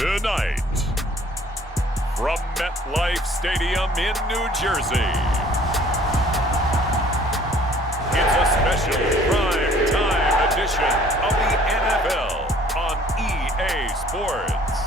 Tonight, from MetLife Stadium in New Jersey, it's a special prime time edition of the NFL on EA Sports.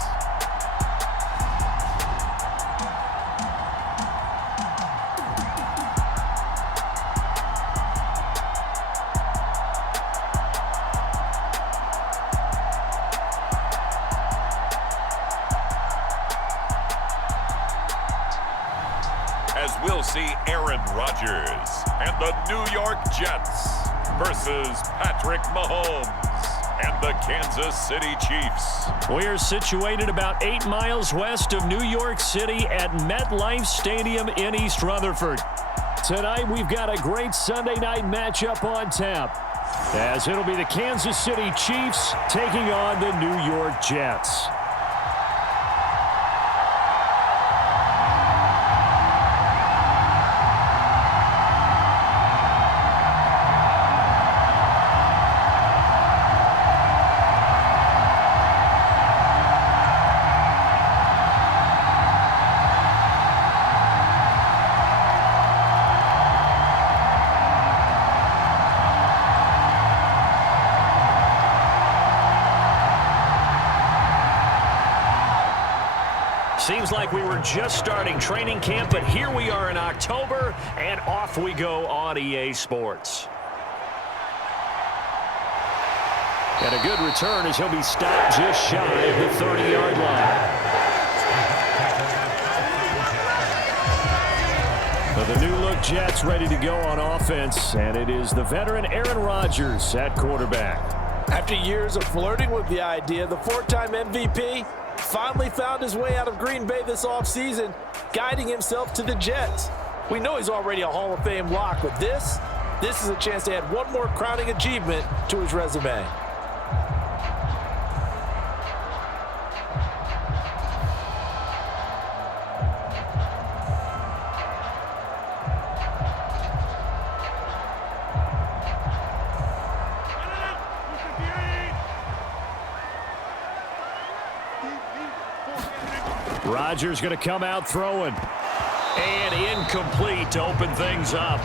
As we'll see Aaron Rodgers and the New York Jets versus Patrick Mahomes and the Kansas City Chiefs. We're situated about 8 miles west of New York City at MetLife Stadium in East Rutherford. Tonight we've got a great Sunday night matchup on tap, as it'll be the Kansas City Chiefs taking on the New York Jets. Seems like we were just starting training camp, but here we are in October, and off we go on EA Sports. And a good return as he'll be stopped just shy of the 30-yard line. But the new-look Jets ready to go on offense, and it is the veteran Aaron Rodgers at quarterback. After years of flirting with the idea, the four-time MVP finally found his way out of Green Bay this offseason, guiding himself to the Jets. We know he's already a Hall of Fame lock, but this is a chance to add one more crowning achievement to his resume. Rodgers going to come out throwing. And incomplete to open things up.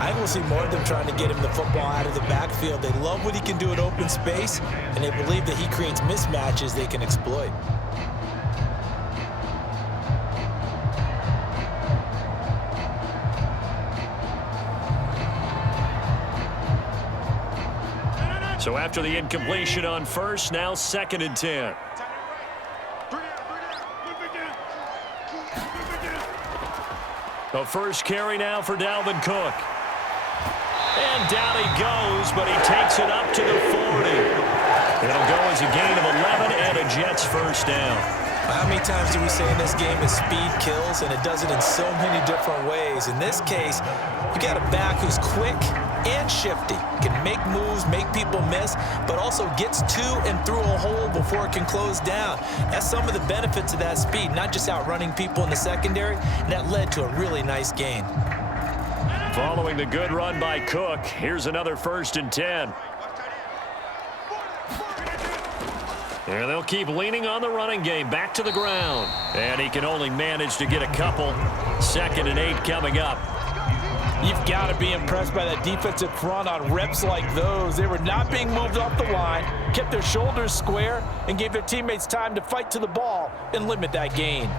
I will see more of them trying to get him the football out of the backfield. They love what he can do in open space, and they believe that he creates mismatches they can exploit. So after the incompletion on first, now 2nd and 10. The first carry now for Dalvin Cook. And down he goes, but he takes it up to the 40. It'll go as a gain of 11 and a Jets first down. How many times do we say in this game is speed kills, and it does it in so many different ways. In this case, you got a back who's quick and shifty, can make moves, make people miss, but also gets to and through a hole before it can close down. That's some of the benefits of that speed, not just outrunning people in the secondary, and that led to a really nice gain. Following the good run by Cook, here's another 1st and 10. And they'll keep leaning on the running game, back to the ground. And he can only manage to get a couple. 2nd and 8 coming up. You've got to be impressed by that defensive front on reps like those. They were not being moved off the line, kept their shoulders square, and gave their teammates time to fight to the ball and limit that gain.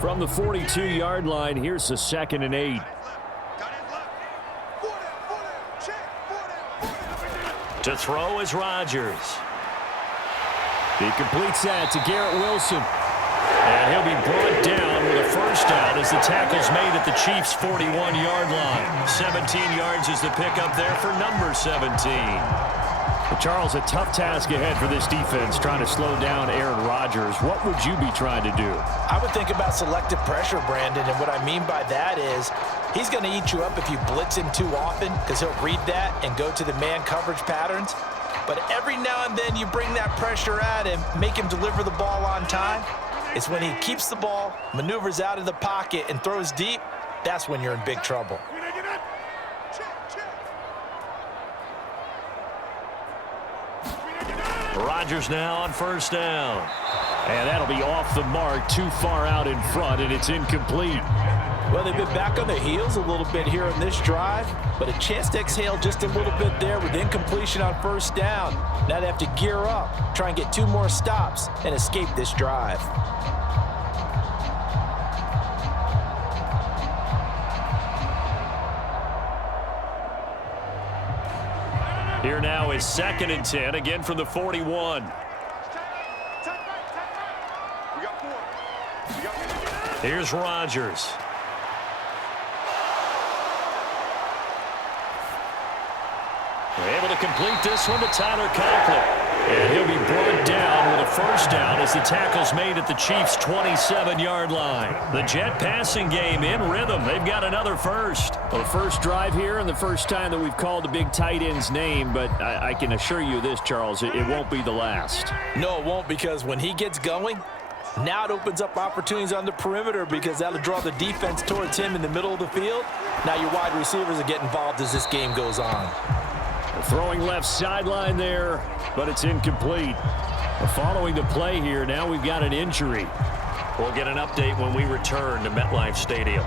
From the 42-yard line, here's the 2nd and 8. To throw is Rodgers. He completes that to Garrett Wilson. And he'll be brought down with a first down as the tackle's made at the Chiefs' 41-yard line. 17 yards is the pickup there for number 17. But Charles, a tough task ahead for this defense, trying to slow down Aaron Rodgers. What would you be trying to do? I would think about selective pressure, Brandon, and what I mean by that is he's going to eat you up if you blitz him too often, because he'll read that and go to the man coverage patterns. But every now and then you bring that pressure at him, make him deliver the ball on time. It's when he keeps the ball, maneuvers out of the pocket, and throws deep, that's when you're in big trouble. Rodgers now on first down. And that'll be off the mark, too far out in front, and it's incomplete. Well, they've been back on their heels a little bit here in this drive, but a chance to exhale just a little bit there with incompletion on first down. Now they have to gear up, try and get 2 more stops, and escape this drive. Here now is 2nd and 10, again from the 41. Here's Rodgers. They're able to complete this one to Tyler Conklin. And he'll be brought down with a first down as the tackle's made at the Chiefs' 27-yard line. The Jet passing game in rhythm. They've got another first. Well, the first drive here and the first time that we've called the big tight end's name, but I can assure you this, Charles, it won't be the last. No, it won't, because when he gets going, now it opens up opportunities on the perimeter because that'll draw the defense towards him in the middle of the field. Now your wide receivers will get involved as this game goes on. Throwing left sideline there, but it's incomplete. Following the play here, now we've got an injury. We'll get an update when we return to MetLife Stadium.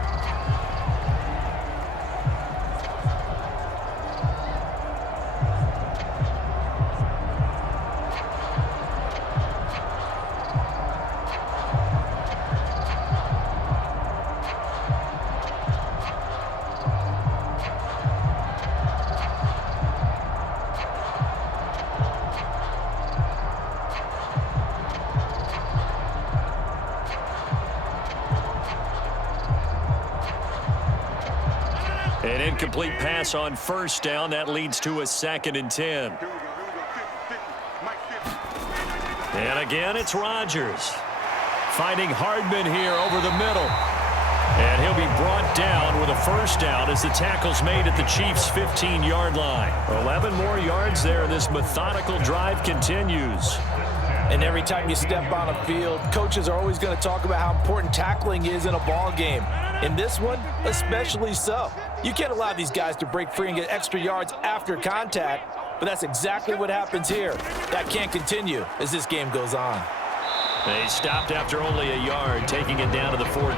An incomplete pass on first down. That leads to a 2nd and 10. And again, it's Rodgers. Finding Hardman here over the middle. And he'll be brought down with a first down as the tackle's made at the Chiefs' 15-yard line. 11 more yards there. This methodical drive continues. And every time you step on a field, coaches are always going to talk about how important tackling is in a ball game. In this one, especially so. You can't allow these guys to break free and get extra yards after contact, but that's exactly what happens here. That can't continue as this game goes on. They stopped after only a yard, taking it down to the 14.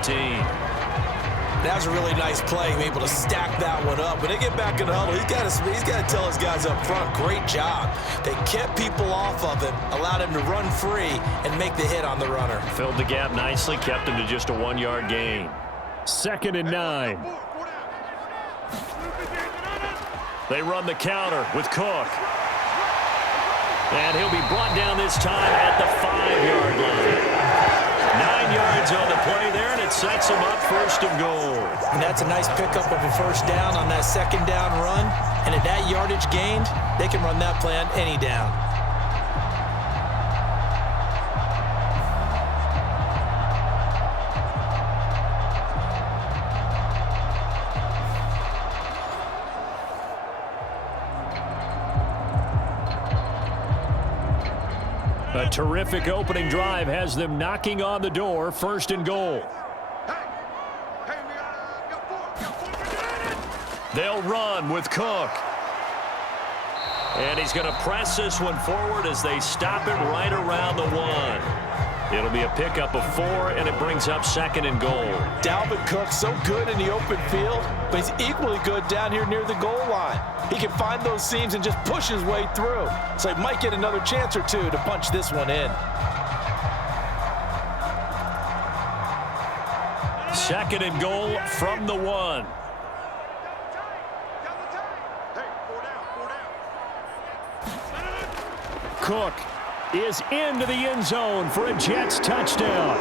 That was a really nice play, able to stack that one up. When they get back in the huddle, he's got to tell his guys up front, great job. They kept people off of him, allowed him to run free and make the hit on the runner. Filled the gap nicely, kept him to just a 1-yard gain. 2nd and 9. They run the counter with Cook. And he'll be brought down this time at the 5-yard line. 9 yards on the play there, and it sets him up 1st and goal. And that's a nice pickup of a first down on that 2nd down run. And at that yardage gained, they can run that play on any down. A terrific opening drive has them knocking on the door, 1st and goal. They'll run with Cook. And he's going to press this one forward as they stop it right around the 1. It'll be a pickup of 4, and it brings up 2nd and goal. Dalvin Cook, so good in the open field, but he's equally good down here near the goal line. He can find those seams and just push his way through. So he might get another chance or two to punch this one in. 2nd and goal from the 1. Cook is into the end zone for a Jets touchdown.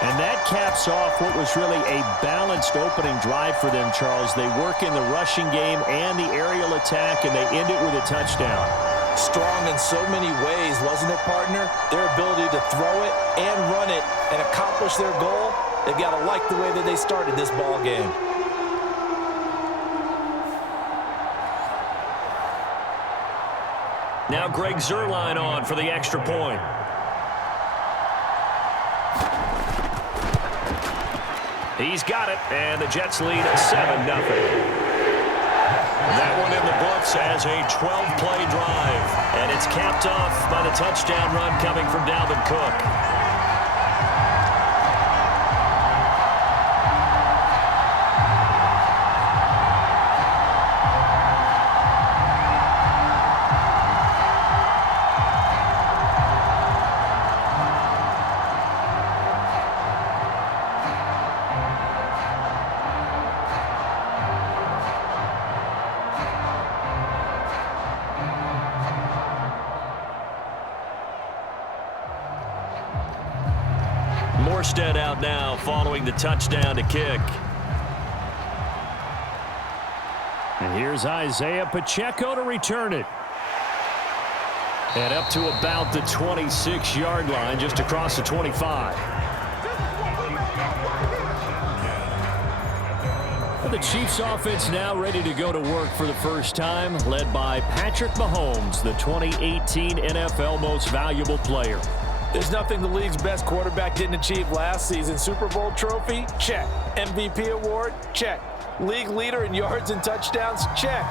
And that caps off what was really a balanced opening drive for them, Charles. They work in the rushing game and the aerial attack, and they end it with a touchdown. Strong in so many ways, wasn't it, partner? Their ability to throw it and run it and accomplish their goal, they've got to like the way that they started this ball game. Now Greg Zuerlein on for the extra point. He's got it, and the Jets lead 7-0. That one in the books as a 12-play drive. And it's capped off by the touchdown run coming from Dalvin Cook. Morstead out now following the touchdown to kick. And here's Isiah Pacheco to return it. And up to about the 26-yard line, just across the 25. Well, the Chiefs offense now ready to go to work for the first time, led by Patrick Mahomes, the 2018 NFL Most Valuable Player. There's nothing the league's best quarterback didn't achieve last season. Super Bowl trophy? Check. MVP award? Check. League leader in yards and touchdowns? Check.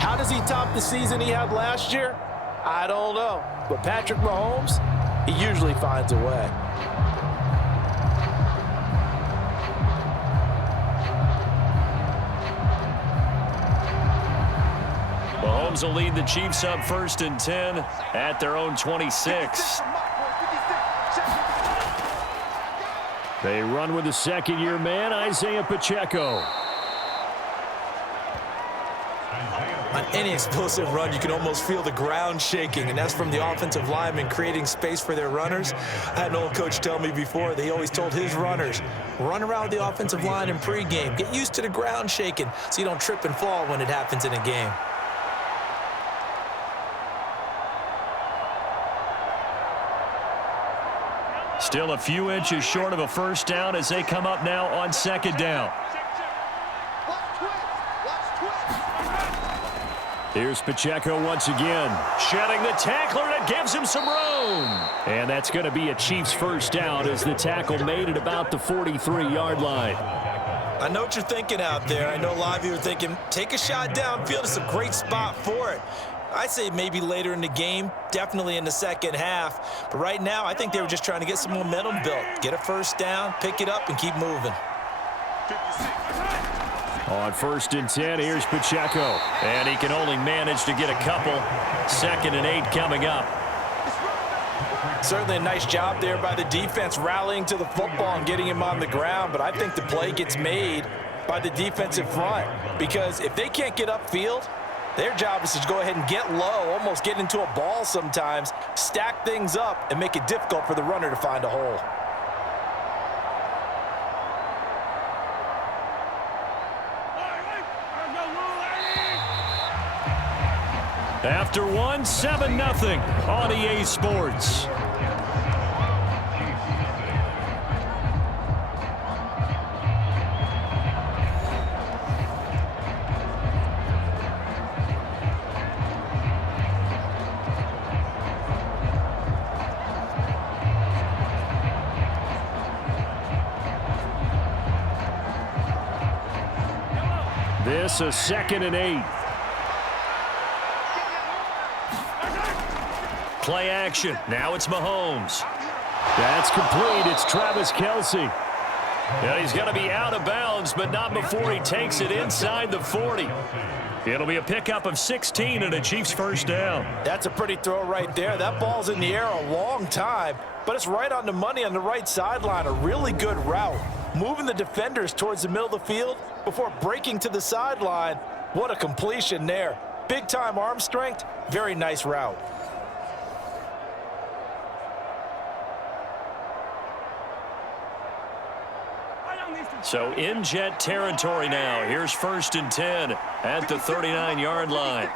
How does he top the season he had last year? I don't know. But Patrick Mahomes, he usually finds a way. Mahomes will lead the Chiefs up 1st and 10 at their own 26. They run with the second-year man, Isiah Pacheco. On any explosive run, you can almost feel the ground shaking, and that's from the offensive linemen creating space for their runners. I had an old coach tell me before, they always told his runners, run around the offensive line in pregame. Get used to the ground shaking so you don't trip and fall when it happens in a game. Still a few inches short of a first down as they come up now on 2nd down. Here's Pacheco once again. Shedding the tackler, and it gives him some room. And that's going to be a Chiefs first down as the tackle made at about the 43-yard line. I know what you're thinking out there. I know a lot of you are thinking, take a shot downfield. It's a great spot for it. I'd say maybe later in the game, definitely in the second half. But right now, I think they were just trying to get some momentum built. Get a first down, pick it up, and keep moving. On 1st and 10, here's Pacheco. And he can only manage to get a couple. 2nd and 8 coming up. Certainly a nice job there by the defense rallying to the football and getting him on the ground. But I think the play gets made by the defensive front. Because if they can't get upfield, their job is to go ahead and get low, almost get into a ball sometimes, stack things up, and make it difficult for the runner to find a hole. After one, 7-0 on EA Sports. This a 2nd and 8. Play action. Now it's Mahomes. That's complete. It's Travis Kelce. And he's going to be out of bounds, but not before he takes it inside the 40. It'll be a pickup of 16 and a Chiefs first down. That's a pretty throw right there. That ball's in the air a long time, but it's right on the money on the right sideline. A really good route. Moving the defenders towards the middle of the field before breaking to the sideline. What a completion there. Big-time arm strength. Very nice route. So in Jet territory now. Here's 1st and 10 at the 39-yard line.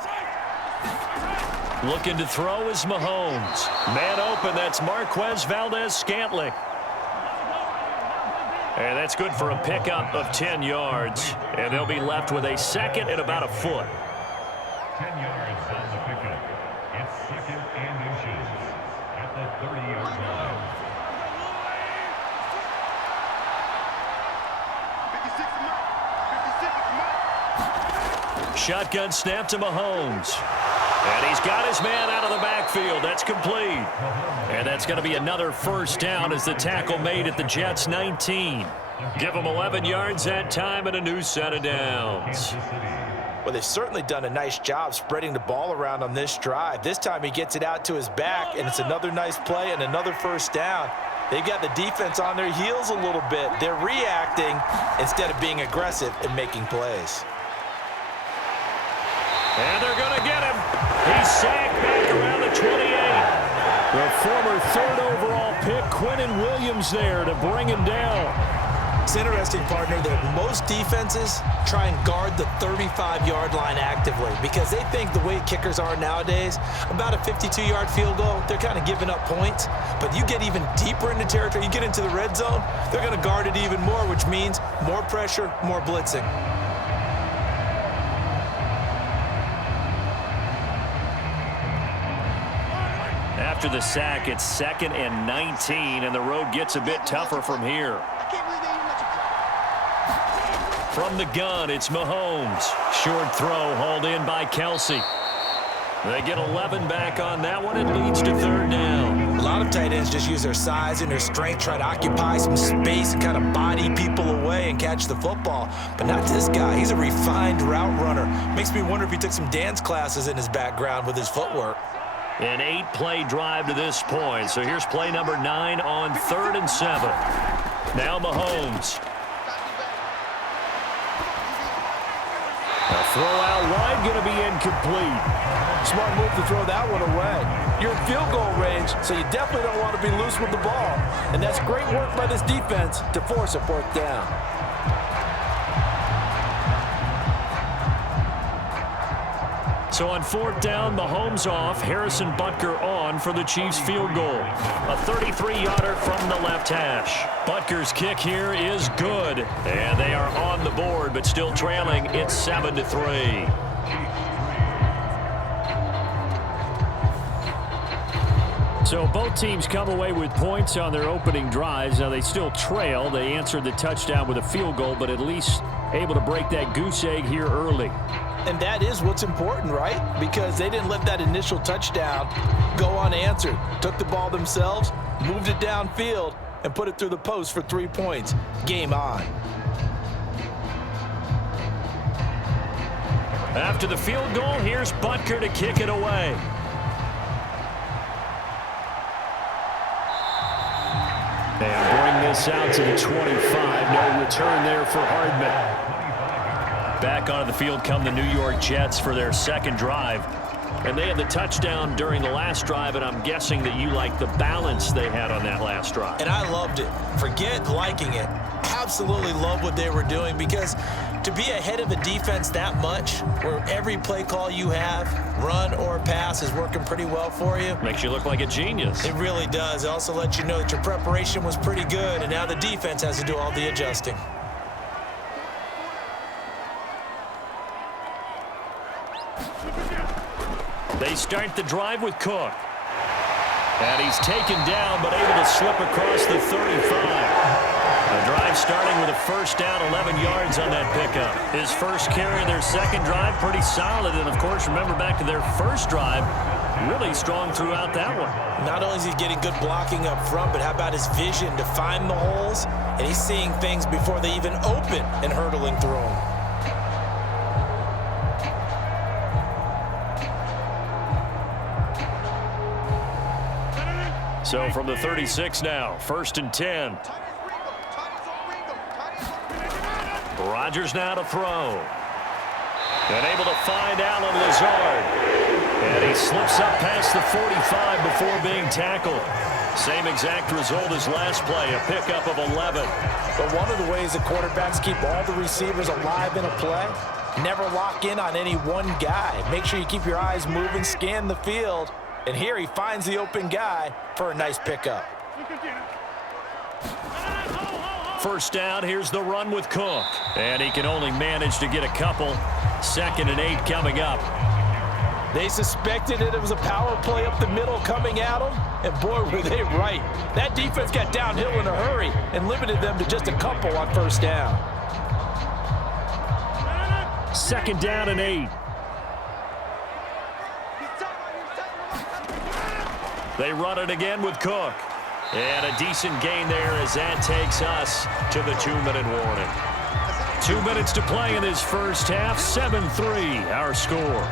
Looking to throw is Mahomes. Man open, that's Marquez Valdez-Scantling. And that's good for a pickup of 10 yards. And they'll be left with a 2nd and about a foot. 10 yards on the pickup. It's 2nd and inches at the 30-yard line. Shotgun snap to Mahomes. And he's got his man out of the backfield. That's complete. And that's going to be another first down as the tackle made at the Jets' 19. Give them 11 yards that time and a new set of downs. Well, they've certainly done a nice job spreading the ball around on this drive. This time he gets it out to his back, and it's another nice play and another first down. They've got the defense on their heels a little bit. They're reacting instead of being aggressive and making plays. And they're going to get him. He's sacked back around the 28. The former third overall pick, Quinnen Williams, there to bring him down. It's interesting, partner, that most defenses try and guard the 35-yard line actively because they think the way kickers are nowadays, about a 52-yard field goal, they're kind of giving up points. But you get even deeper into territory, you get into the red zone, they're going to guard it even more, which means more pressure, more blitzing. After the sack, it's 2nd and 19, and the road gets a bit tougher from here. From the gun, it's Mahomes. Short throw hauled in by Kelce. They get 11 back on that one. It leads to third down. A lot of tight ends just use their size and their strength, try to occupy some space and kind of body people away and catch the football. But not this guy. He's a refined route runner. Makes me wonder if he took some dance classes in his background with his footwork. An 8-play drive to this point. So here's play number 9 on 3rd and 7. Now Mahomes. A throw out wide, going to be incomplete. Smart move to throw that one away. You're in field goal range, so you definitely don't want to be loose with the ball. And that's great work by this defense to force a 4th down. So on 4th down, Mahomes off, Harrison Butker on for the Chiefs field goal. A 33-yarder from the left hash. Butker's kick here is good. And they are on the board, but still trailing. It's 7-3. So both teams come away with points on their opening drives. Now they still trail. They answered the touchdown with a field goal, but at least able to break that goose egg here early. And that is what's important, right? Because they didn't let that initial touchdown go unanswered. Took the ball themselves, moved it downfield, and put it through the post for 3 points. Game on. After the field goal, here's Butker to kick it away. And bring this out to the 25. No return there for Hardman. Back onto the field come the New York Jets for their 2nd drive. And they had the touchdown during the last drive, and I'm guessing that you like the balance they had on that last drive. And I loved it. Forget liking it. Absolutely love what they were doing because to be ahead of a defense that much, where every play call you have, run or pass, is working pretty well for you. Makes you look like a genius. It really does. It also lets you know that your preparation was pretty good, and now the defense has to do all the adjusting. They start the drive with Cook. And he's taken down, but able to slip across the 35. A drive starting with a first down, 11 yards on that pickup. His first carry of their 2nd drive, pretty solid. And, of course, remember back to their first drive, really strong throughout that one. Not only is he getting good blocking up front, but how about his vision to find the holes? And he's seeing things before they even open and hurtling through them. So from the 36 now, 1st and 10. Rodgers now to throw. And able to find Allen Lazard. And he slips up past the 45 before being tackled. Same exact result as last play, a pickup of 11. But one of the ways the quarterbacks keep all the receivers alive in a play, never lock in on any one guy. Make sure you keep your eyes moving, scan the field. And here he finds the open guy for a nice pickup. First down, here's the run with Cook. And he can only manage to get a couple. 2nd and 8 coming up. They suspected it was a power play up the middle coming at them, and boy, were they right. That defense got downhill in a hurry and limited them to just a couple on 1st down. 2nd down and 8. They run it again with Cook. And a decent gain there as that takes us to the 2-minute warning. 2 minutes to play in this first half. 7-3 our score.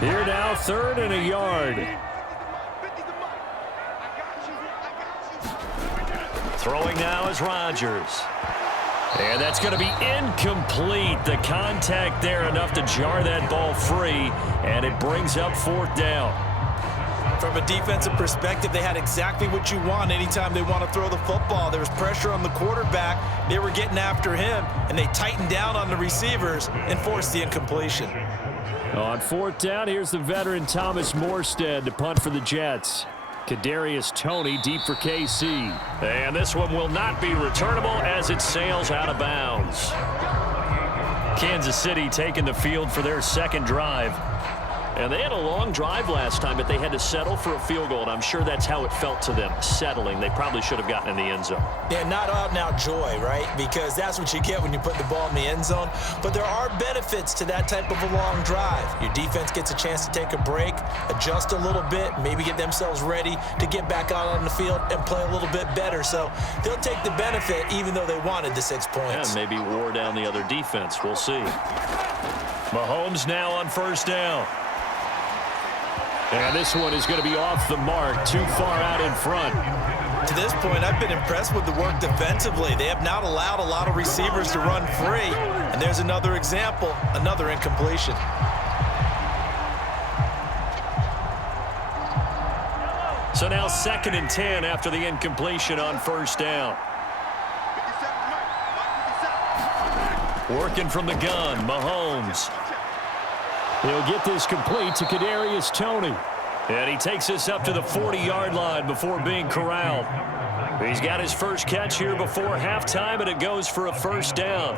Here now, 3rd and a yard. Throwing now is Rodgers. And that's going to be incomplete. The contact there enough to jar that ball free, and it brings up 4th down. From a defensive perspective, they had exactly what you want anytime they want to throw the football. There was pressure on the quarterback. They were getting after him, and they tightened down on the receivers and forced the incompletion. On 4th down, here's the veteran Thomas Morstead to punt for the Jets. Kadarius Toney deep for KC. And this one will not be returnable as it sails out of bounds. Kansas City taking the field for their 2nd drive. And they had a long drive last time, but they had to settle for a field goal, and I'm sure that's how it felt to them, settling. They probably should have gotten in the end zone. Yeah, not out-and-out joy, right? Because that's what you get when you put the ball in the end zone. But there are benefits to that type of a long drive. Your defense gets a chance to take a break, adjust a little bit, maybe get themselves ready to get back out on the field and play a little bit better. So they'll take the benefit even though they wanted the 6 points. Yeah, maybe wore down the other defense. We'll see. Mahomes now on 1st down. And this one is going to be off the mark, too far out in front. To this point, I've been impressed with the work defensively. They have not allowed a lot of receivers to run free. And there's another example, another incompletion. So now 2nd and 10 after the incompletion on 1st down. Working from the gun, Mahomes. He'll get this complete to Kadarius Toney. And he takes this up to the 40-yard line before being corralled. He's got his first catch here before halftime, and it goes for a 1st down.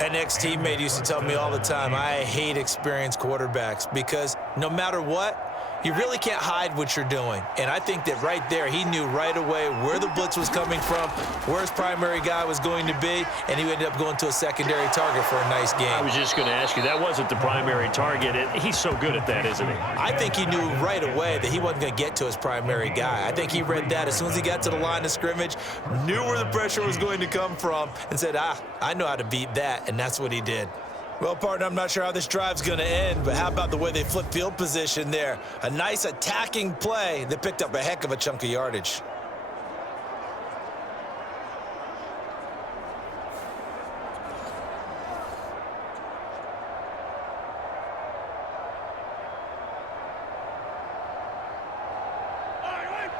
An ex-teammate used to tell me all the time, I hate experienced quarterbacks because no matter what, you really can't hide what you're doing. And I think that right there, he knew right away where the blitz was coming from, where his primary guy was going to be, and he ended up going to a secondary target for a nice game. I was just going to ask you, that wasn't the primary target. He's so good at that, isn't he? I think he knew right away that he wasn't going to get to his primary guy. I think he read that as soon as he got to the line of scrimmage, knew where the pressure was going to come from, and said, I know how to beat that, and that's what he did. Well, partner, I'm not sure how this drive's going to end, but how about the way they flip field position there? A nice attacking play that picked up a heck of a chunk of yardage.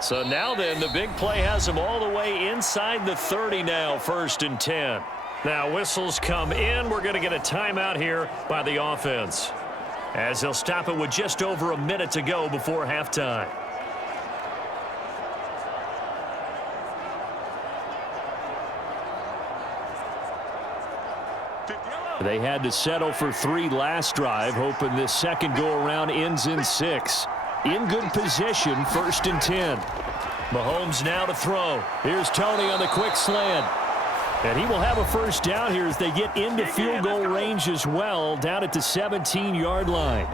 So now then, the big play has him all the way inside the 30 now, 1st and 10. Now whistles come in. We're going to get a timeout here by the offense, as they'll stop it with just over a minute to go before halftime. They had to settle for 3 last drive, hoping this second go-around ends in 6. In good position, 1st and 10. Mahomes now to throw. Here's Toney on the quick slant. And he will have a 1st down here as they get into field goal range as well, down at the 17-yard line.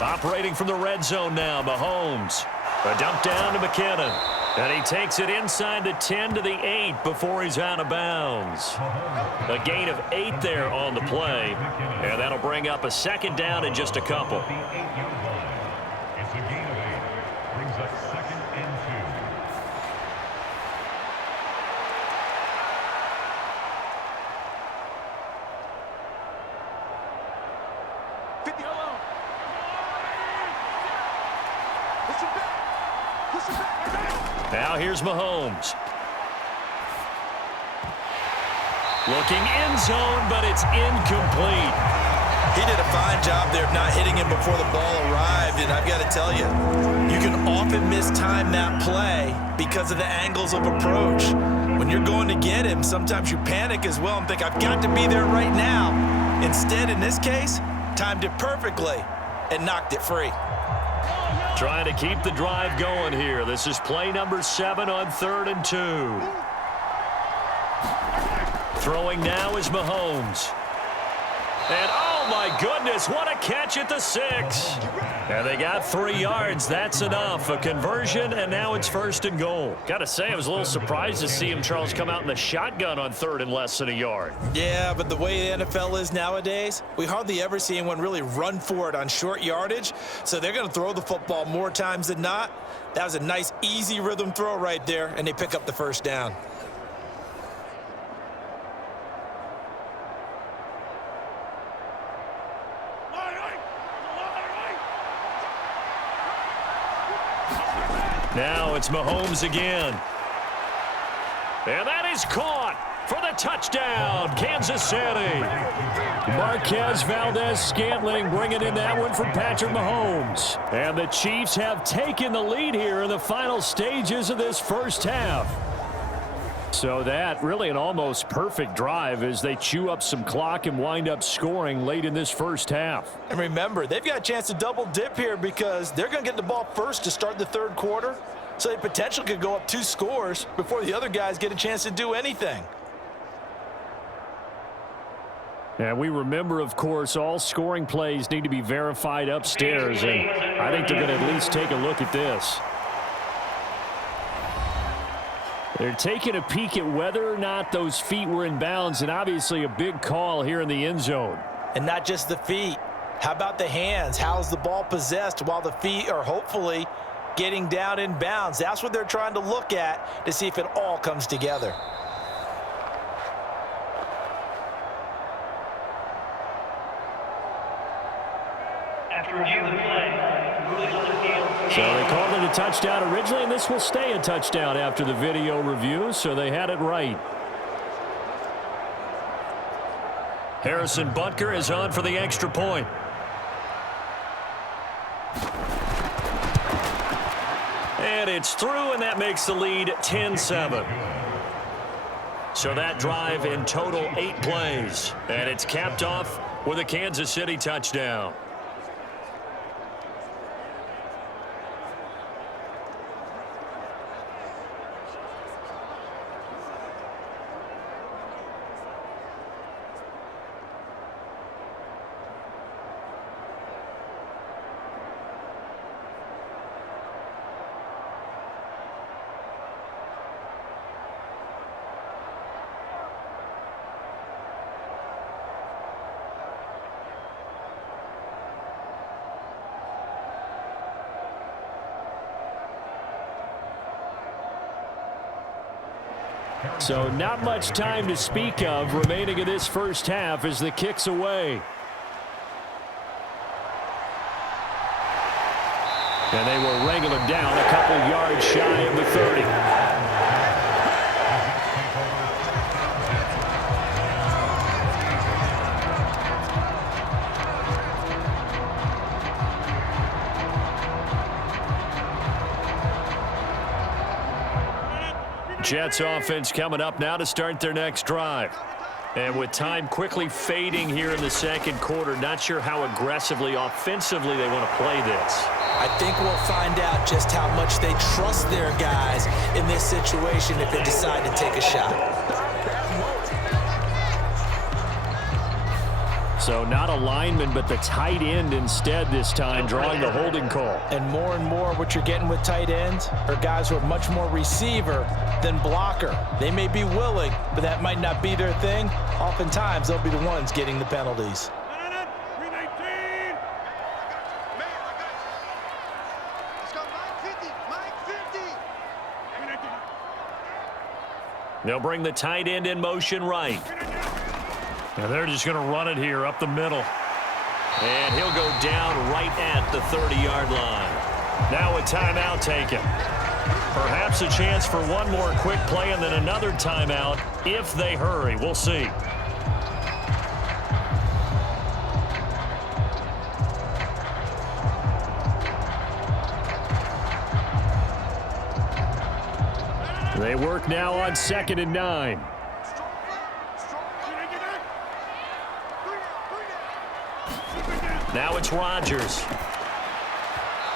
Operating from the red zone now, Mahomes. A dump down to McKinnon. And he takes it inside the 10 to the 8 before he's out of bounds. A gain of 8 there on the play. And that'll bring up a 2nd down in just a couple. It's a gain of 8. Brings up 2nd and 2. Now here's Mahomes. Looking end zone, but it's incomplete. He did a fine job there of not hitting him before the ball arrived, and I've got to tell you, you can often mistime that play because of the angles of approach. When you're going to get him, sometimes you panic as well and think, I've got to be there right now. Instead, in this case, timed it perfectly and knocked it free. Trying to keep the drive going here. This is play number 7 on 3rd and 2. Throwing now is Mahomes. And oh my goodness, what a catch at the 6. And they got 3 yards. That's enough. A conversion, and now it's 1st and goal. Got to say, I was a little surprised to see him, Charles, come out in the shotgun on 3rd and less than a yard. Yeah, but the way the NFL is nowadays, we hardly ever see anyone really run for it on short yardage. So they're going to throw the football more times than not. That was a nice, easy rhythm throw right there, and they pick up the 1st down. Now it's Mahomes again. And that is caught for the touchdown, Kansas City. Marquez Valdez-Scantling bringing in that one from Patrick Mahomes. And the Chiefs have taken the lead here in the final stages of this first half. So that really an almost perfect drive as they chew up some clock and wind up scoring late in this first half. And remember, they've got a chance to double dip here because they're going to get the ball first to start the 3rd quarter. So they potentially could go up 2 scores before the other guys get a chance to do anything. And we remember, of course, all scoring plays need to be verified upstairs. And I think they're going to at least take a look at this. They're taking a peek at whether or not those feet were in bounds, and obviously a big call here in the end zone. And not just the feet. How about the hands? How's the ball possessed while the feet are hopefully getting down in bounds? That's what they're trying to look at to see if it all comes together. After review of the play, rulings on the field. So they called it a touchdown originally, and this will stay a touchdown after the video review, so they had it right. Harrison Butker is on for the extra point. And it's through, and that makes the lead 10-7. So that drive in total 8 plays. And it's capped off with a Kansas City touchdown. So not much time to speak of remaining in this first half as the kick's away. And they will wrangle him down a couple yards shy of the 30. Jets offense coming up now to start their next drive. And with time quickly fading here in the 2nd quarter, not sure how aggressively, offensively they want to play this. I think we'll find out just how much they trust their guys in this situation if they decide to take a shot. So not a lineman, but the tight end instead this time, drawing the holding call. And more what you're getting with tight ends are guys who are much more receiver than blocker. They may be willing, but that might not be their thing. Oftentimes, they'll be the ones getting the penalties. They'll bring the tight end in motion right. And they're just going to run it here up the middle. And he'll go down right at the 30-yard line. Now a timeout taken. Perhaps a chance for one more quick play and then another timeout if they hurry. We'll see. They work now on 2nd and 9. Now it's Rodgers.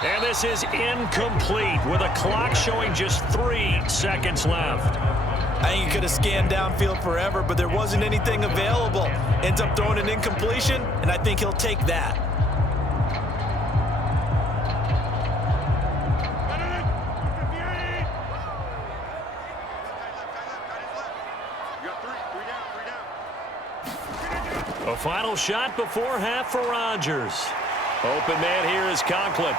And this is incomplete with a clock showing just 3 seconds left. I think he could have scanned downfield forever, but there wasn't anything available. Ends up throwing an incompletion, and I think he'll take that. A final shot before half for Rodgers. Open man here is Conklin.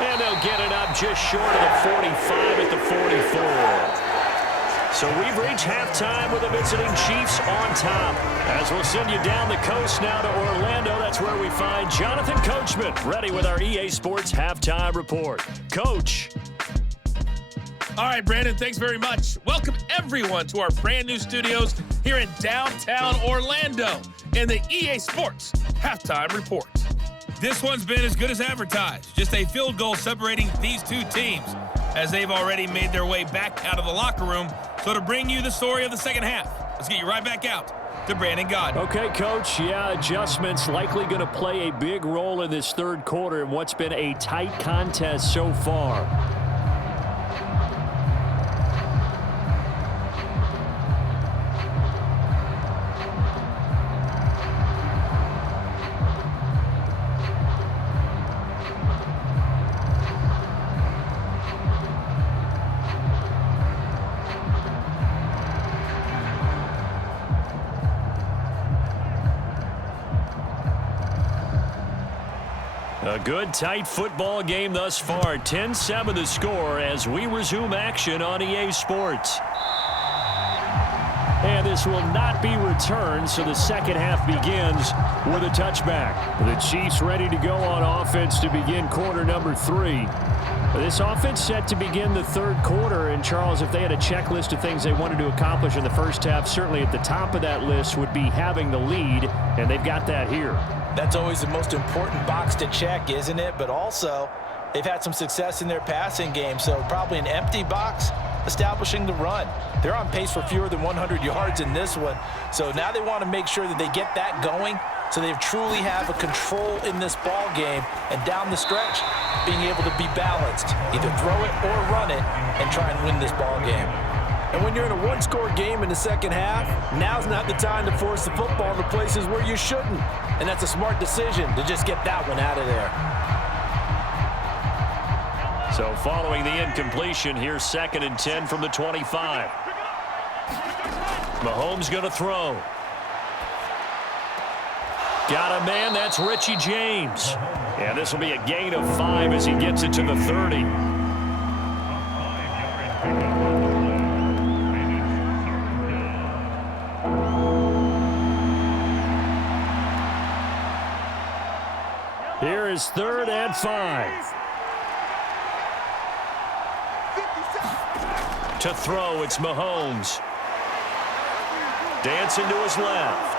And they'll get it up just short of the 45 at the 44. So we've reached halftime with the visiting Chiefs on top. As we'll send you down the coast now to Orlando, that's where we find Jonathan Coachman, ready with our EA Sports Halftime Report. Coach. All right, Brandon, thanks very much. Welcome, everyone, to our brand new studios here in downtown Orlando in the EA Sports Halftime Report. This one's been as good as advertised. Just a field goal separating these two teams as they've already made their way back out of the locker room. So to bring you the story of the second half, let's get you right back out to Brandon Godden. Okay, Coach. Yeah, adjustments likely going to play a big role in this third quarter in what's been a tight contest so far. A good, tight football game thus far. 10-7 the score as we resume action on EA Sports. And this will not be returned, so the second half begins with a touchback. The Chiefs ready to go on offense to begin quarter number 3. This offense set to begin the third quarter, and Charles, if they had a checklist of things they wanted to accomplish in the first half, certainly at the top of that list would be having the lead, and they've got that here. That's always the most important box to check, isn't it? But also, they've had some success in their passing game, so probably an empty box establishing the run. They're on pace for fewer than 100 yards in this one, so now they want to make sure that they get that going so they truly have a control in this ball game, and down the stretch, being able to be balanced, either throw it or run it and try and win this ball game. And when you're in a one-score game in the second half, now's not the time to force the football to places where you shouldn't. And that's a smart decision to just get that one out of there. So following the incompletion, here's 2nd and 10 from the 25. Mahomes going to throw. Got a man, that's Richie James. And this will be a gain of 5 as he gets it to the 30. Here is 3rd and 5. To throw, it's Mahomes. Dancing to his left.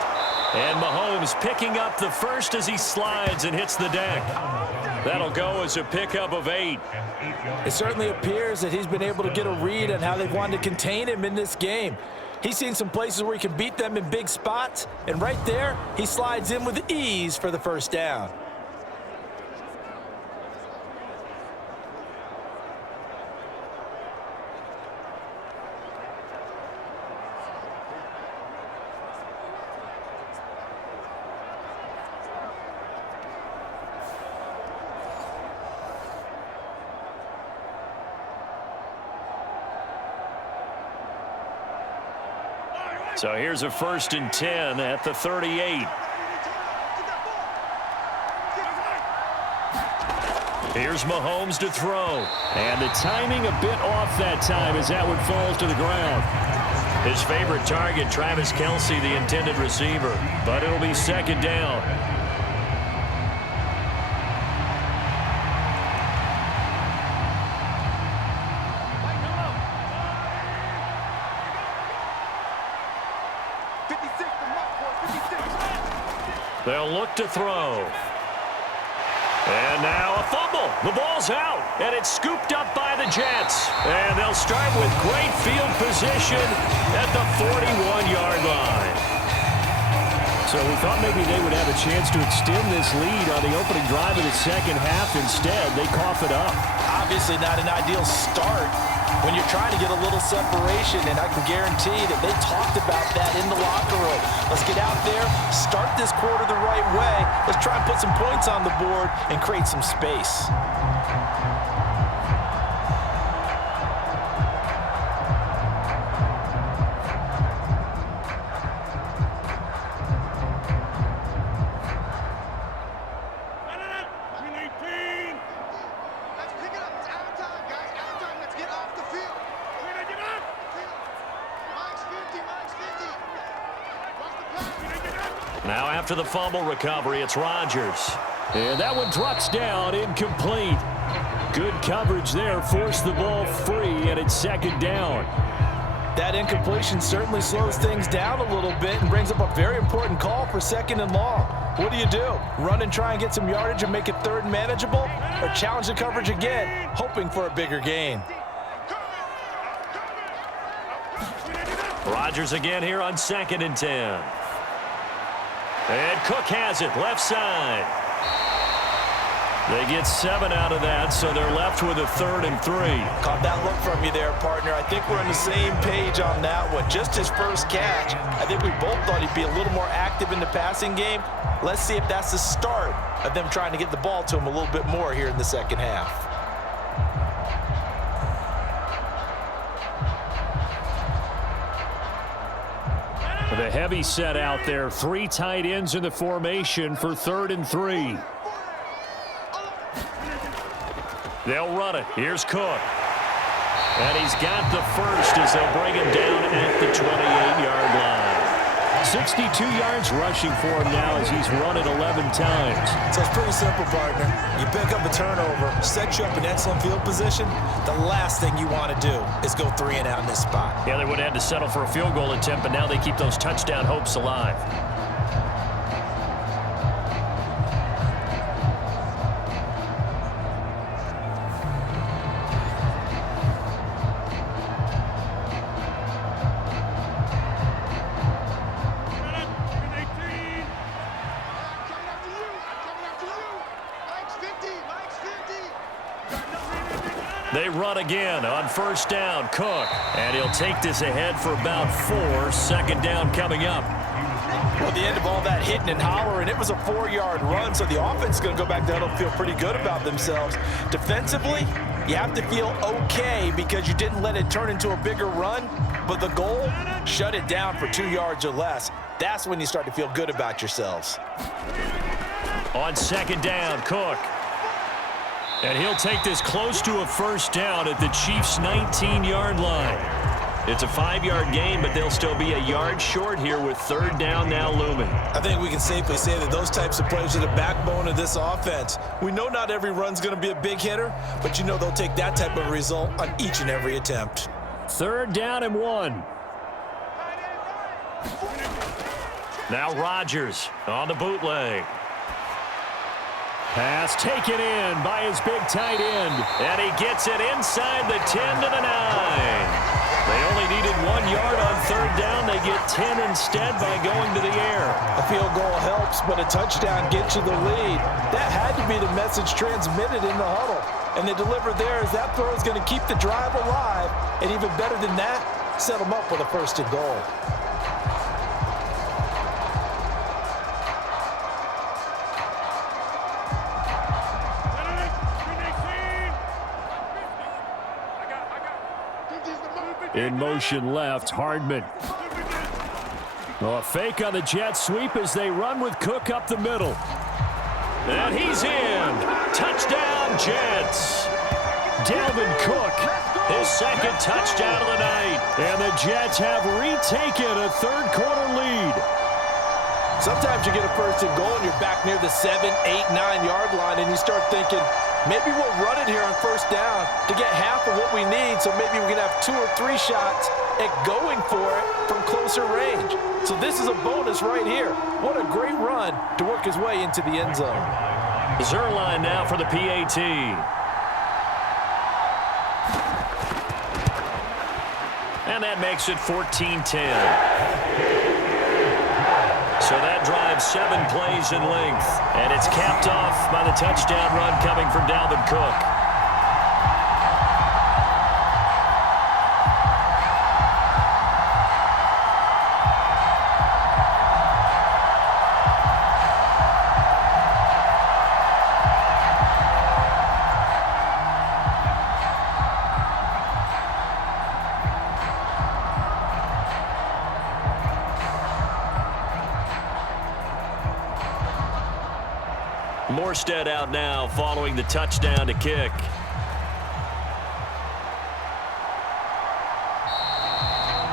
And Mahomes picking up the first as he slides and hits the deck. That'll go as a pickup of 8. It certainly appears that he's been able to get a read on how they've wanted to contain him in this game. He's seen some places where he can beat them in big spots, and right there, he slides in with ease for the first down. So here's a 1st and 10 at the 38. Here's Mahomes to throw. And the timing a bit off that time as that one falls to the ground. His favorite target, Travis Kelce, the intended receiver. But it'll be 2nd down. They'll look to throw. And now a fumble. The ball's out, and it's scooped up by the Jets. And they'll start with great field position at the 41-yard line. So we thought maybe they would have a chance to extend this lead on the opening drive of the second half. Instead, they cough it up. Obviously not an ideal start when you're trying to get a little separation, and I can guarantee that they talked about that in the locker room. Let's get out there, start this quarter the right way. Let's try and put some points on the board and create some space. Now after the fumble recovery, it's Rodgers. And that one drops down, incomplete. Good coverage there, forced the ball free, and it's second down. That incompletion certainly slows things down a little bit and brings up a very important call for second and long. What do? Run and try and get some yardage and make it third and manageable? Or challenge the coverage again, hoping for a bigger gain? Rodgers again here on 2nd and 10. And Cook has it, left side. They get 7 out of that, so they're left with a 3rd and 3. Caught that look from you there, partner. I think we're on the same page on that one. Just his first catch. I think we both thought he'd be a little more active in the passing game. Let's see if that's the start of them trying to get the ball to him a little bit more here in the second half. With a heavy set out there, 3 tight ends in the formation for 3rd and 3. They'll run it. Here's Cook. And he's got the first as they'll bring him down at the 28-yard line. 62 yards rushing for him now as he's run it 11 times. So it's pretty simple, partner. You pick up a turnover, set you up in excellent field position. The last thing you want to do is go 3 and out in this spot. Yeah, they would have had to settle for a field goal attempt, but now they keep those touchdown hopes alive. They run again on 1st down, Cook. And he'll take this ahead for about 4. 2nd down coming up. Well, the end of all that hitting and hollering, it was a 4-yard run, so the offense is going to go back down and feel pretty good about themselves. Defensively, you have to feel okay because you didn't let it turn into a bigger run, but the goal, shut it down for 2 yards or less. That's when you start to feel good about yourselves. On 2nd down, Cook. And he'll take this close to a 1st down at the Chiefs' 19-yard line. It's a 5-yard gain, but they'll still be a yard short here with 3rd down now looming. I think we can safely say that those types of plays are the backbone of this offense. We know not every run's going to be a big hitter, but you know they'll take that type of result on each and every attempt. 3rd down and 1. Now Rodgers on the bootleg. Pass taken in by his big tight end. And he gets it inside the 10 to the 9. They only needed 1 yard on 3rd down. They get 10 instead by going to the air. A field goal helps, but a touchdown gets you the lead. That had to be the message transmitted in the huddle. And they delivered there as that throw is going to keep the drive alive. And even better than that, set them up with a 1st and goal. In motion left, Hardman. A fake on the Jets sweep as they run with Cook up the middle. And he's in. Touchdown, Jets. Dalvin Cook, his 2nd touchdown of the night. And the Jets have retaken a 3rd quarter lead. Sometimes you get a 1st and goal and you're back near the 7, 8, 9-yard line and you start thinking, maybe we'll run it here on 1st down to get half of what we need, so maybe we can have 2 or 3 shots at going for it from closer range. So this is a bonus right here. What a great run to work his way into the end zone. Zerline now for the PAT. And that makes it 14-10. So that drives 7 plays in length. And it's capped off by the touchdown run coming from Dalvin Cook. Morstead out now following the touchdown to kick.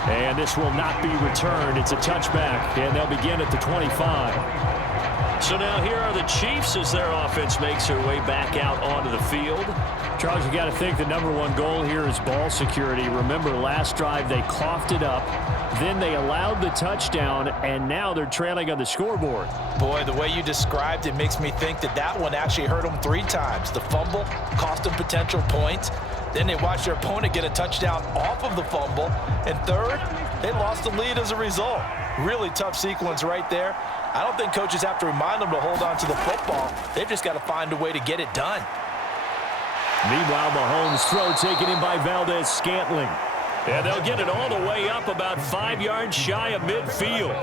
And this will not be returned. It's a touchback, and they'll begin at the 25. So now here are the Chiefs as their offense makes their way back out onto the field. Charles, you got to think the #1 goal here is ball security. Remember, last drive they coughed it up. Then they allowed the touchdown, and now they're trailing on the scoreboard. Boy, the way you described it makes me think that that one actually hurt them 3 times. The fumble cost them potential points. Then they watched their opponent get a touchdown off of the fumble. And third, they lost the lead as a result. Really tough sequence right there. I don't think coaches have to remind them to hold on to the football. They've just got to find a way to get it done. Meanwhile, Mahomes' throw taken in by Valdez-Scantling. And they'll get it all the way up about 5 yards shy of midfield.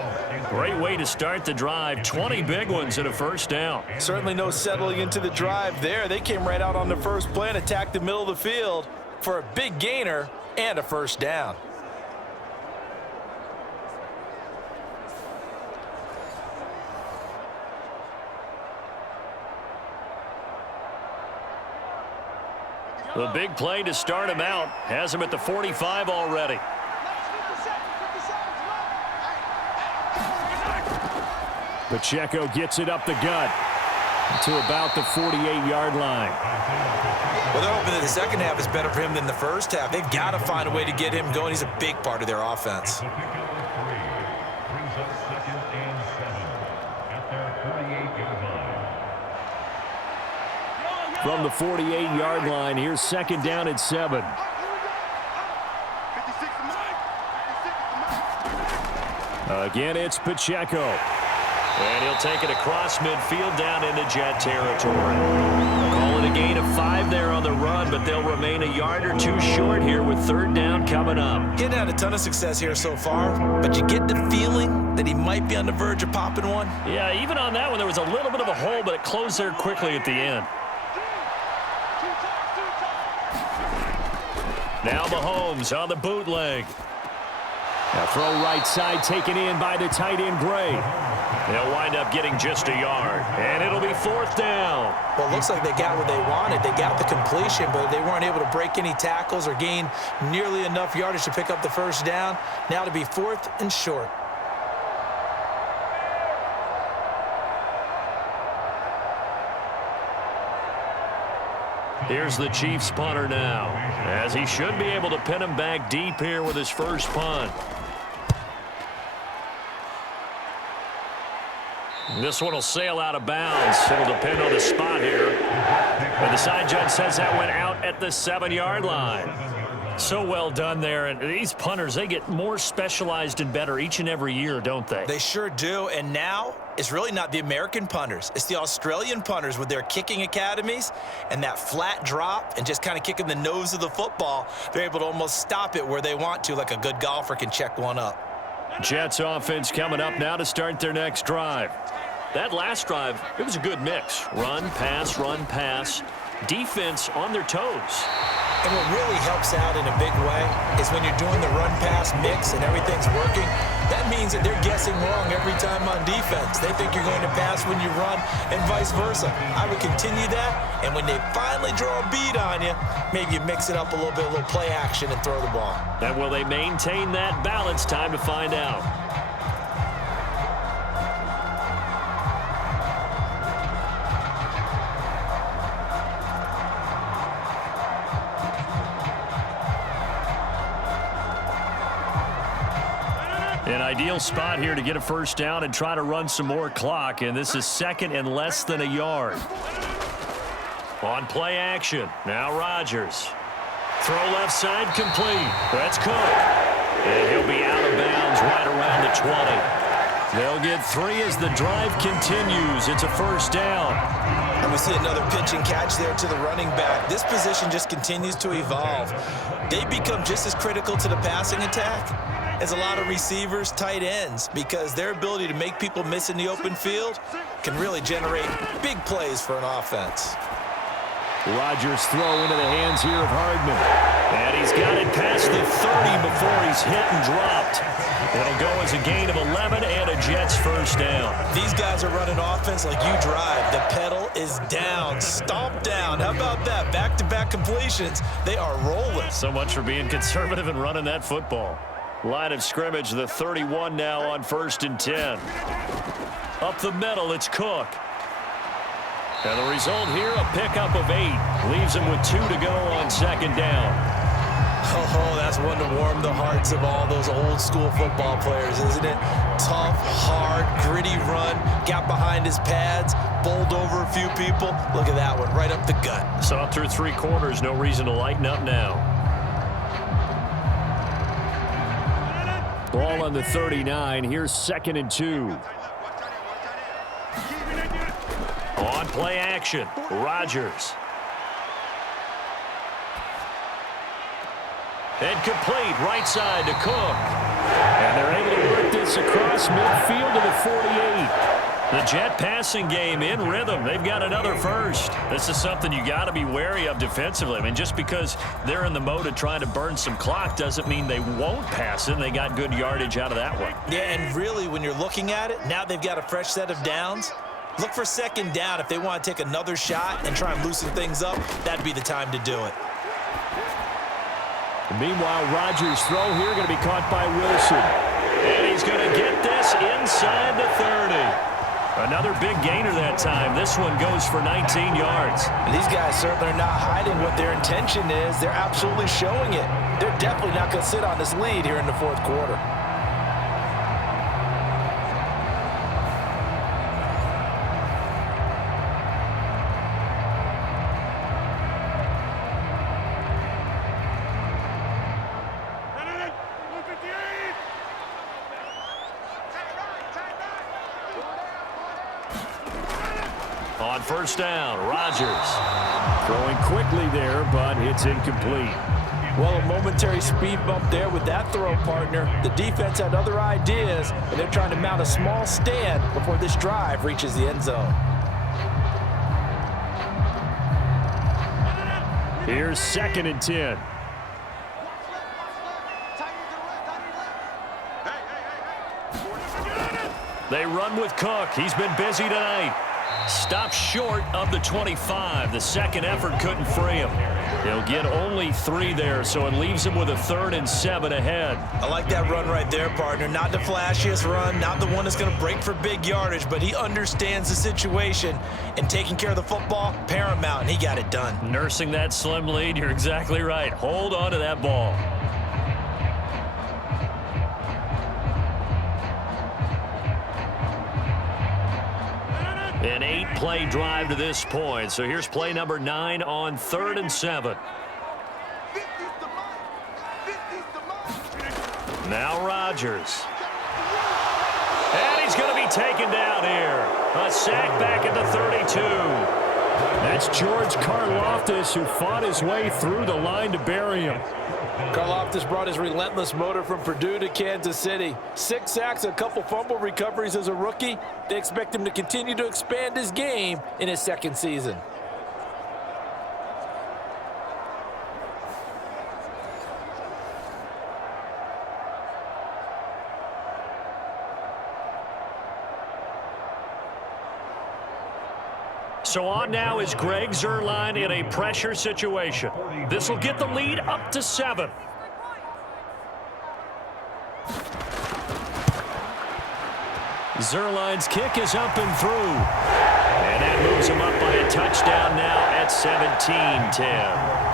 Great way to start the drive. 20 big ones and a first down. Certainly no settling into the drive there. They came right out on the first play and attacked the middle of the field for a big gainer and a first down. The big play to start him out has him at the 45 already. Pacheco gets it up the gut to about the 48-yard line. Well, they're hoping that the second half is better for him than the first half. They've got to find a way to get him going. He's a big part of their offense. The pickup of 3 brings up 2nd and 7 at their 48-yard line. From the 48-yard line, here's 2nd down and 7. Again, it's Pacheco. And he'll take it across midfield down into Jet territory. Call it a gain of 5 there on the run, but they'll remain a yard or 2 short here with 3rd down coming up. He hadn't had a ton of success here so far, but you get the feeling that he might be on the verge of popping one. Yeah, even on that one, there was a little bit of a hole, but it closed there quickly at the end. Now Mahomes on the bootleg. A throw right side taken in by the tight end Gray. They'll wind up getting just a yard, and it'll be 4th down. Well, it looks like they got what they wanted. They got the completion, but they weren't able to break any tackles or gain nearly enough yardage to pick up the first down. Now to be 4th and short. Here's the Chiefs punter now, as he should be able to pin him back deep here with his first punt. This one will sail out of bounds. It'll depend on the spot here. But the side judge says that went out at the 7-yard line. So well done there. And these punters, they get more specialized and better each and every year, don't they? They sure do. And now it's really not the American punters. It's the Australian punters with their kicking academies and that flat drop and just kind of kicking the nose of the football. They're able to almost stop it where they want to, like a good golfer can check one up. Jets offense coming up now to start their next drive. That last drive, it was a good mix. Run, pass, defense on their toes. And what really helps out in a big way is when you're doing the run-pass mix and everything's working, that means that they're guessing wrong every time on defense. They think you're going to pass when you run and vice versa. I would continue that, and when they finally draw a bead on you, maybe you mix it up a little bit, a little play action and throw the ball. And will they maintain that balance? Time to find out. An ideal spot here to get a first down and try to run some more clock, and this is 2nd and less than a yard. On play action, now Rodgers. Throw left side complete. That's Cook. And he'll be out of bounds right around the 20. They'll get 3 as the drive continues. It's a first down. And we see another pitch and catch there to the running back. This position just continues to evolve. They become just as critical to the passing attack as a lot of receivers, tight ends, because their ability to make people miss in the open field can really generate big plays for an offense. Rodgers throw into the hands here of Hardman. And he's got it past the 30 before he's hit and dropped. It'll go as a gain of 11 and a Jets first down. These guys are running offense like you drive. The pedal is down, stomp down. How about that? Back-to-back completions. They are rolling. So much for being conservative and running that football. Line of scrimmage, the 31 now on 1st and 10. Up the middle, it's Cook. And the result here, a pickup of 8. Leaves him with 2 to go on 2nd down. Oh, that's one to warm the hearts of all those old school football players, isn't it? Tough, hard, gritty run. Got behind his pads, bowled over a few people. Look at that one, right up the gut. Saw through 3 quarters, no reason to lighten up now. Ball on the 39. Here's 2nd and 2. On play action, Rodgers. And complete, right side to Cook. And they're able to work this across midfield to the 48. The Jet passing game in rhythm. They've got another first. This is something you got to be wary of defensively. I mean, just because they're in the mode of trying to burn some clock doesn't mean they won't pass it. And they got good yardage out of that one. Yeah, and really, when you're looking at it, now they've got a fresh set of downs. Look for 2nd down. If they want to take another shot and try and loosen things up, that'd be the time to do it. Meanwhile, Rodgers' throw here going to be caught by Wilson. And he's going to get this inside the 30. Another big gainer that time. This one goes for 19 yards. And these guys certainly are not hiding what their intention is. They're absolutely showing it. They're definitely not going to sit on this lead here in the 4th quarter. On 1st down, Rodgers throwing quickly there, but it's incomplete. Well, a momentary speed bump there with that throw, partner. The defense had other ideas, and they're trying to mount a small stand before this drive reaches the end zone. Here's 2nd and 10. They run with Cook. He's been busy tonight. Stops short of the 25. The second effort couldn't free him. He'll get only 3 there, so it leaves him with a 3rd and 7 ahead. I like that run right there, partner. Not the flashiest run, not the one that's going to break for big yardage, but he understands the situation, and taking care of the football, paramount, and he got it done. Nursing that slim lead, you're exactly right. Hold on to that ball. An 8-play drive to this point. So here's play number 9 on 3rd and 7. Now Rodgers. And he's going to be taken down here. A sack back at the 32. That's George Karlaftis, who fought his way through the line to bury him. Karlaftis brought his relentless motor from Purdue to Kansas City. 6 sacks, a couple fumble recoveries as a rookie. They expect him to continue to expand his game in his 2nd season. So on now is Greg Zuerlein in a pressure situation. This will get the lead up to 7. Zuerlein's kick is up and through. And that moves him up by a touchdown now at 17-10.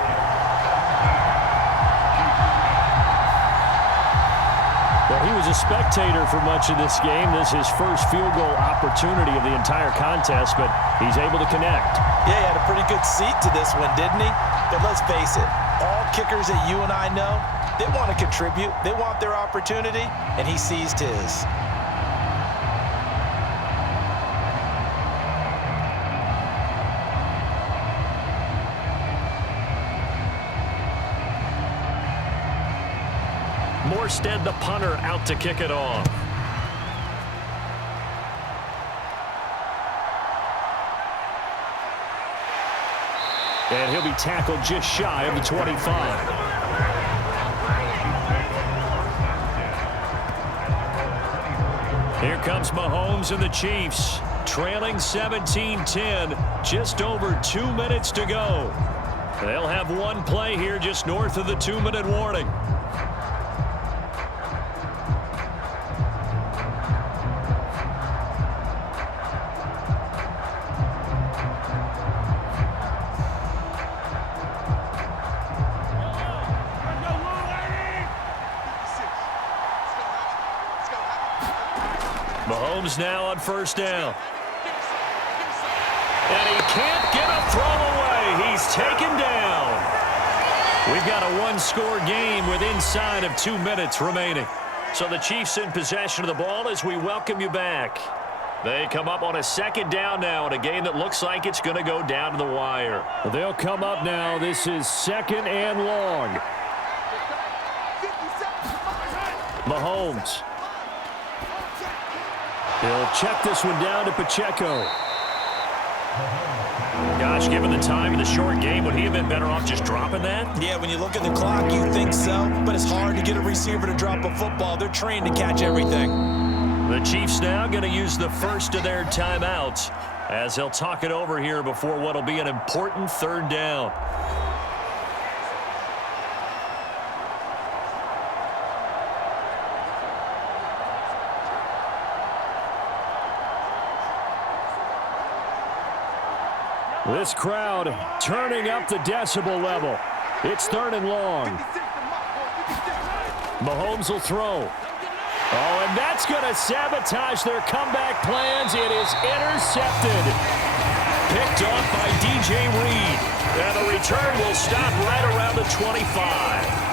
Well, he was a spectator for much of this game. This is his first field goal opportunity of the entire contest, but he's able to connect. Yeah, he had a pretty good seat to this one, didn't he? But let's face it, all kickers that you and I know, They want to contribute. They want their opportunity, and he seized his. Morstead, the punter, out to kick it off. And he'll be tackled just shy of the 25. Here comes Mahomes and the Chiefs, trailing 17-10, just over 2 minutes to go. They'll have one play here just north of the 2-minute warning. Mahomes now on first down. And he can't get a throw away. He's taken down. We've got a one-score game with inside of 2 minutes remaining. So the Chiefs in possession of the ball as we welcome you back. They come up on a second down now in a game that looks like it's going to go down to the wire. They'll come up now. This is second and long. Mahomes. He'll check this one down to Pacheco. Gosh, given the time in the short game, would he have been better off just dropping that? Yeah, when you look at the clock, you think so. But it's hard to get a receiver to drop a football. They're trained to catch everything. The Chiefs now going to use the first of their timeouts as they'll talk it over here before what will be an important third down. This crowd turning up the decibel level. It's third and long. Mahomes will throw. Oh, and that's going to sabotage their comeback plans. It is intercepted. Picked off by DJ Reed. And the return will stop right around the 25.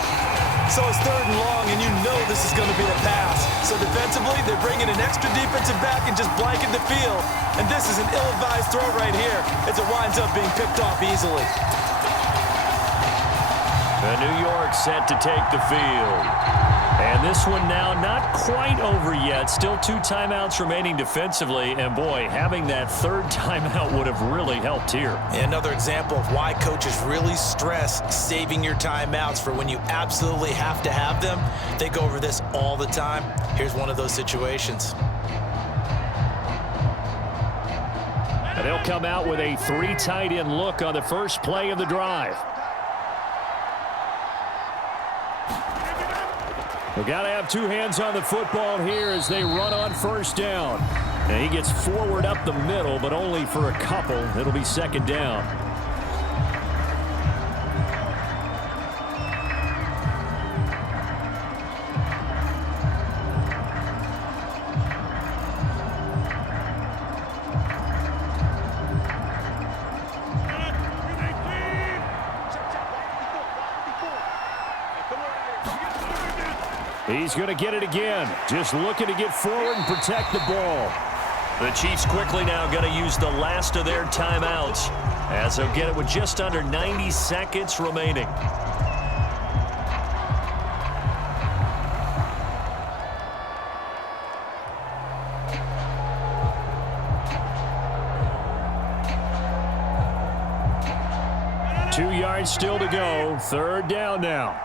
So it's third and long, and you know this is going to be a pass. So defensively, they're bringing an extra defensive back and just blanking the field. And this is an ill-advised throw right here as it winds up being picked off easily. And New York set to take the field. And this one now not quite over yet. Still 2 timeouts remaining defensively. And, boy, having that third timeout would have really helped here. Another example of why coaches really stress saving your timeouts for when you absolutely have to have them. They go over this all the time. Here's one of those situations. And they'll come out with a 3 tight end look on the first play of the drive. We've got to have 2 hands on the football here as they run on first down. And he gets forward up the middle, but only for a couple. It'll be second down. He's going to get it again. Just looking to get forward and protect the ball. The Chiefs quickly now going to use the last of their timeouts as they'll get it with just under 90 seconds remaining. Two yards still to go. Third down now.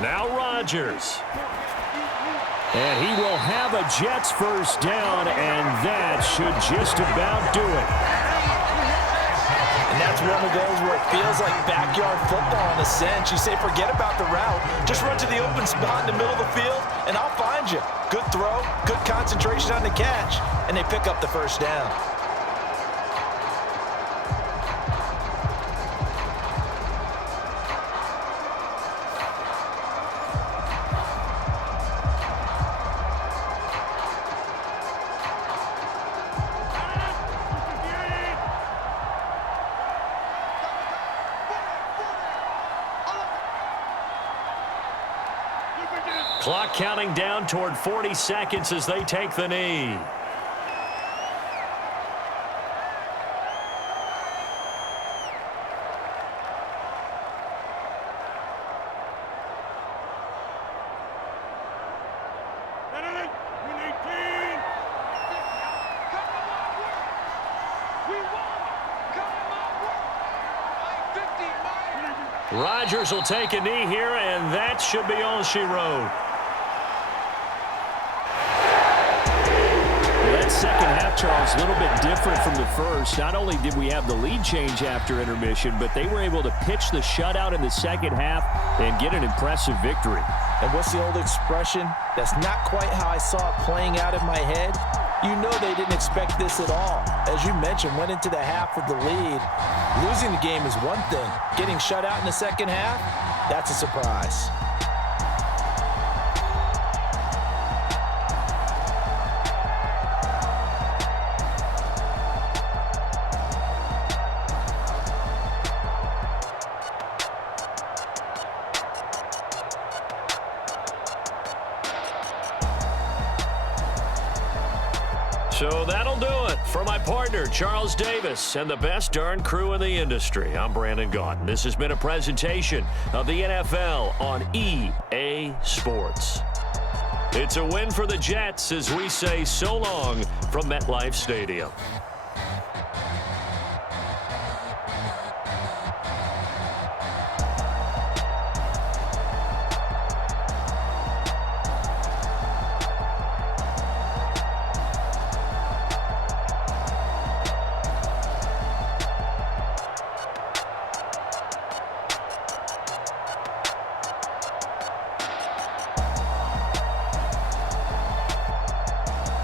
Now Rodgers. And he will have a Jets first down, and that should just about do it. And that's one of those where it feels like backyard football in a sense. You say forget about the route. Just run to the open spot in the middle of the field, and I'll find you. Good throw, good concentration on the catch, and they pick up the first down. Clock counting down toward 40 seconds as they take the knee. Rodgers will take a knee here, and that should be all she wrote. That second half, Charles, a little bit different from the first. Not only did we have the lead change after intermission, but they were able to pitch the shutout in the second half and get an impressive victory. And what's the old expression? That's not quite how I saw it playing out in my head. You know they didn't expect this at all. As you mentioned, went into the half with the lead. Losing the game is one thing. Getting shut out in the second half, that's a surprise. So that'll do it for my partner, Charles Davis, and the best darn crew in the industry. I'm Brandon Gaudin. This has been a presentation of the NFL on EA Sports. It's a win for the Jets as we say so long from MetLife Stadium.